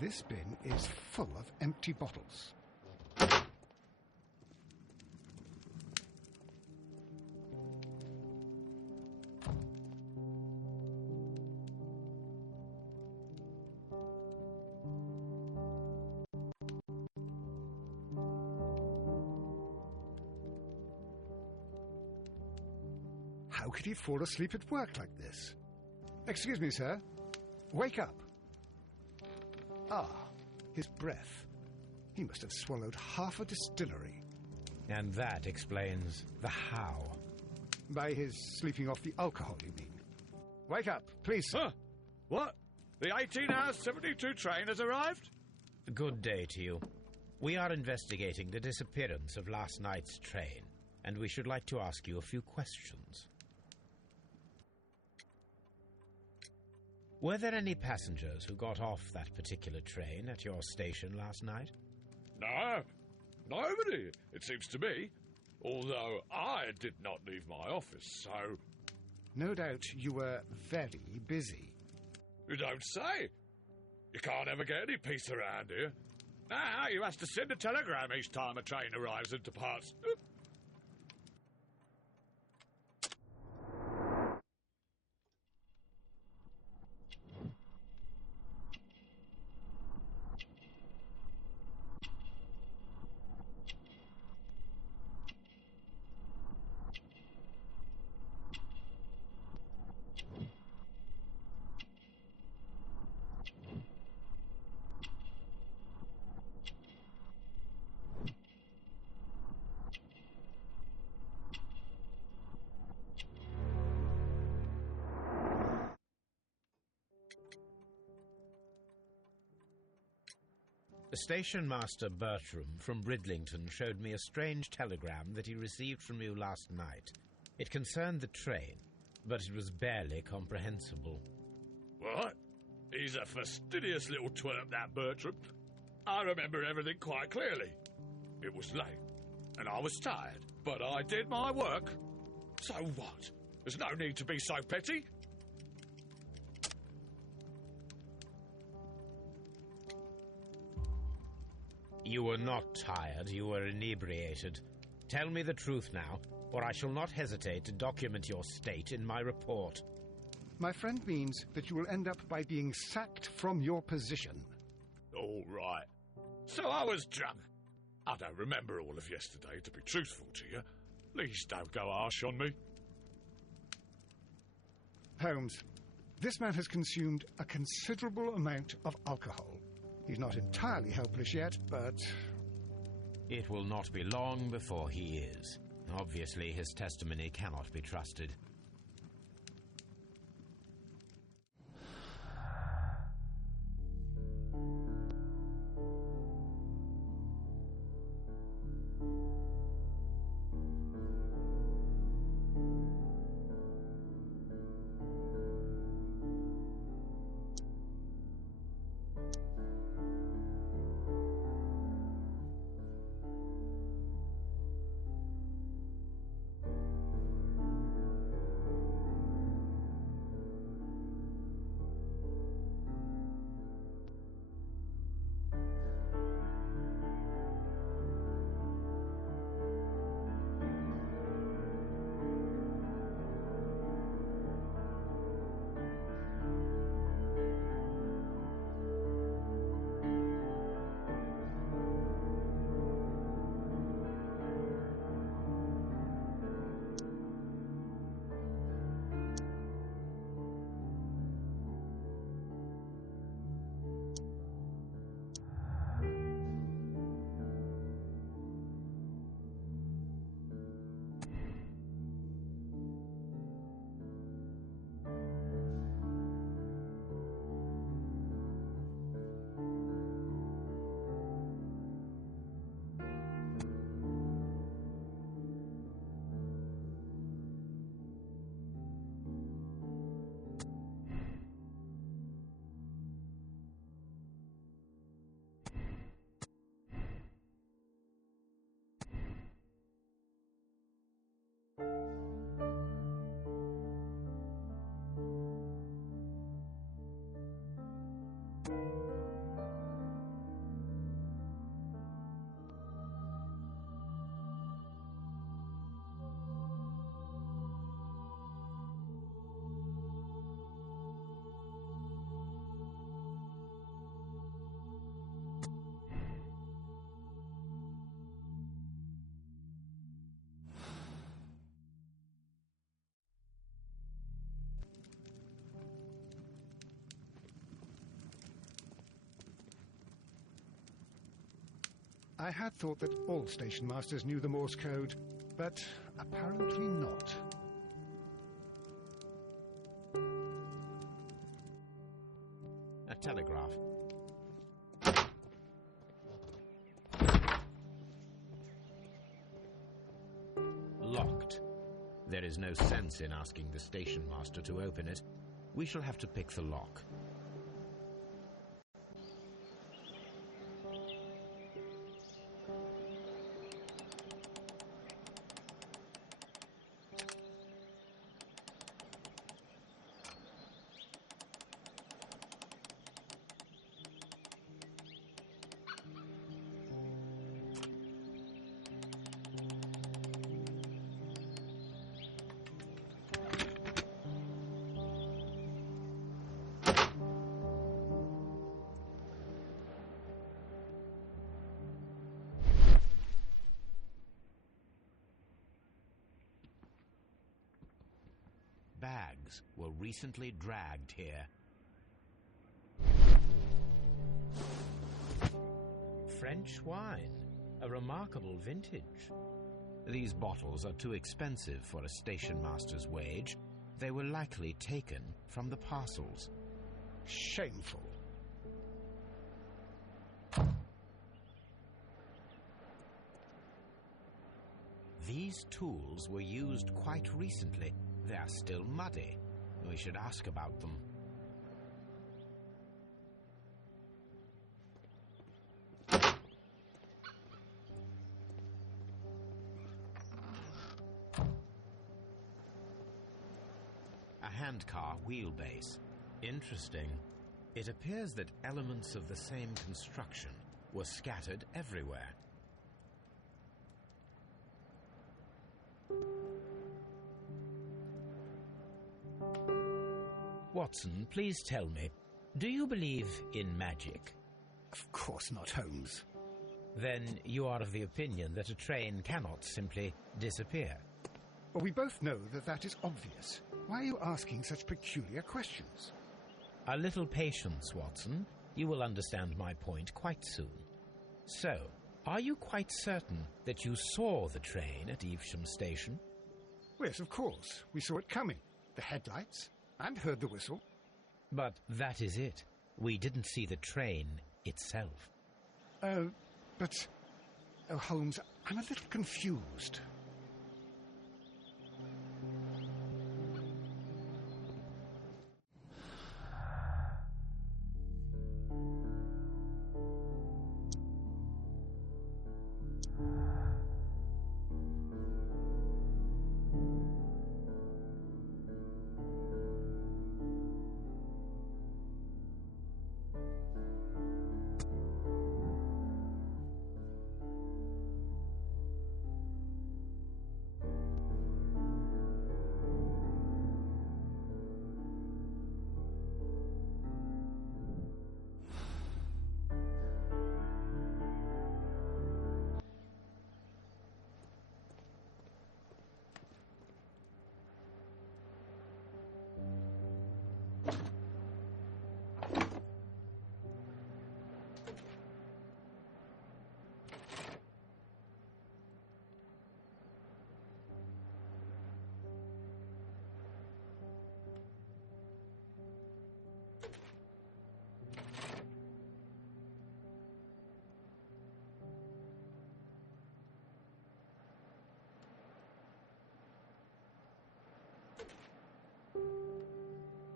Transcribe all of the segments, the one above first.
This bin is full of empty bottles. How could he fall asleep at work like this? Excuse me, sir. Wake up. Ah, his breath. He must have swallowed half a distillery. And that explains the how. By his sleeping off the alcohol, you mean? Wake up, please, sir. Huh? What? The 18-hour 72 train has arrived? Good day to you. We are investigating the disappearance of last night's train, and we should like to ask you a few questions. Were there any passengers who got off that particular train at your station last night? No, nobody, it seems to me. Although I did not leave my office, so... No doubt you were very busy. You don't say. You can't ever get any peace around here. Now you have to send a telegram each time a train arrives and departs. Station Master Bertram from Bridlington showed me a strange telegram that he received from you last night. It concerned the train, but it was barely comprehensible. What? He's a fastidious little twerp, that Bertram. I remember everything quite clearly. It was late, and I was tired, but I did my work. So what? There's no need to be so petty. You were not tired, you were inebriated. Tell me the truth now, or I shall not hesitate to document your state in my report. My friend means that you will end up by being sacked from your position. All right. So I was drunk. I don't remember all of yesterday, to be truthful to you. Please don't go harsh on me. Holmes, this man has consumed a considerable amount of alcohol. He's not entirely helpless yet, but... It will not be long before he is. Obviously, his testimony cannot be trusted. I had thought that all station masters knew the Morse code, but apparently not. A telegraph. Locked. There is no sense in asking the station master to open it. We shall have to pick the lock. Bags were recently dragged here. French wine, a remarkable vintage. These bottles are too expensive for a station master's wage. They were likely taken from the parcels. Shameful. These tools were used quite recently. They are still muddy. We should ask about them. A handcar wheelbase. Interesting. It appears that elements of the same construction were scattered everywhere. Watson, please tell me, do you believe in magic? Of course not, Holmes. Then you are of the opinion that a train cannot simply disappear. Well, we both know that that is obvious. Why are you asking such peculiar questions? A little patience, Watson. You will understand my point quite soon. So, are you quite certain that you saw the train at Evesham Station? Yes, of course. We saw it coming. The headlights. And heard the whistle. But that is it. We didn't see the train itself. Oh, Holmes, I'm a little confused.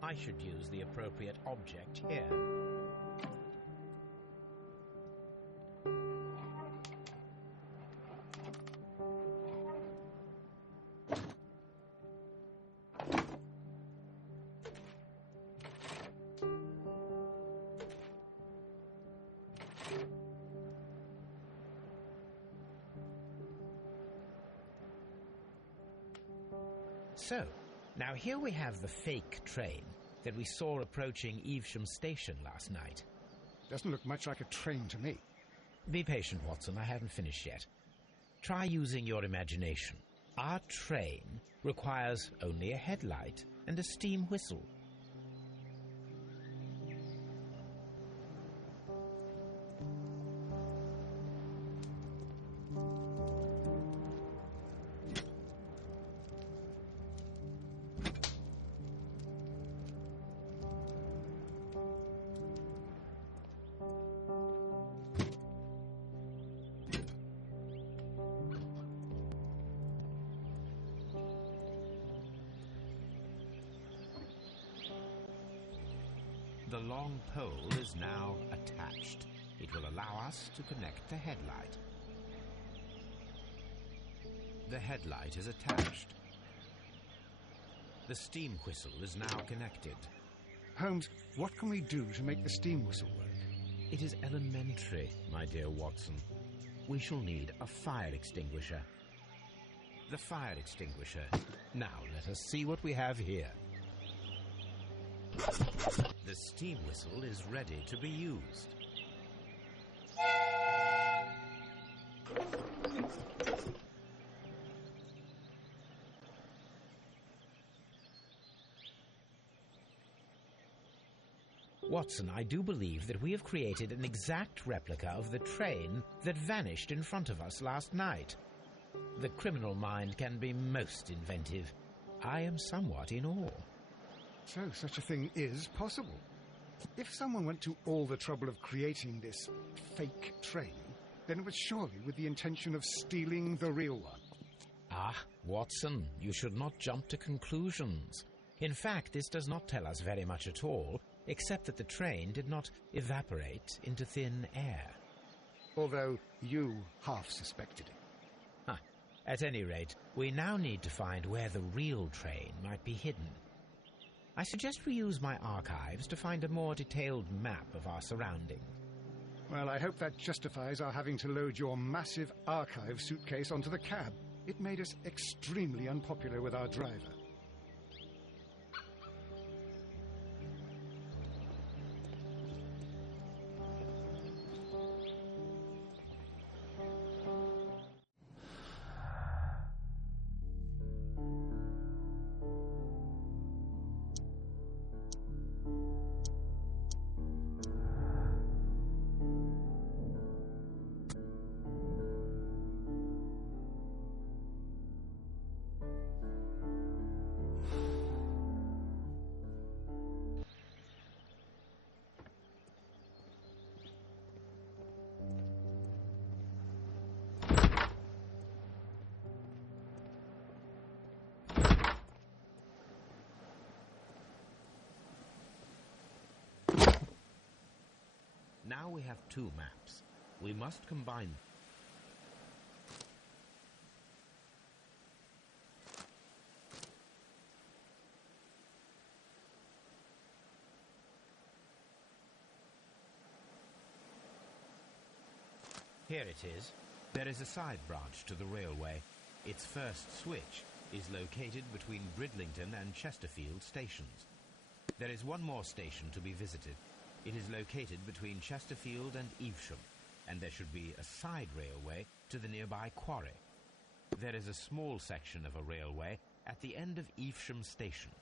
I should use the appropriate object here. So, now here we have the fake train that we saw approaching Evesham Station last night. Doesn't look much like a train to me. Be patient, Watson. I haven't finished yet. Try using your imagination. Our train requires only a headlight and a steam whistle. The long pole is now attached. It will allow us to connect the headlight. The headlight is attached. The steam whistle is now connected. Holmes, what can we do to make the steam whistle work? It is elementary, my dear Watson. We shall need a fire extinguisher. The fire extinguisher. Now let us see what we have here. The steam whistle is ready to be used. Watson, I do believe that we have created an exact replica of the train that vanished in front of us last night. The criminal mind can be most inventive. I am somewhat in awe. So such a thing is possible. If someone went to all the trouble of creating this fake train, then it was surely with the intention of stealing the real one. Ah, Watson, you should not jump to conclusions. In fact, this does not tell us very much at all, except that the train did not evaporate into thin air. Although you half suspected it. At any rate, we now need to find where the real train might be hidden. I suggest we use my archives to find a more detailed map of our surroundings. Well, I hope that justifies our having to load your massive archive suitcase onto the cab. It made us extremely unpopular with our driver. Now we have two maps. We must combine them. Here it is. There is a side branch to the railway. Its first switch is located between Bridlington and Chesterfield stations. There is one more station to be visited. It is located between Chesterfield and Evesham, and there should be a side railway to the nearby quarry. There is a small section of a railway at the end of Evesham station.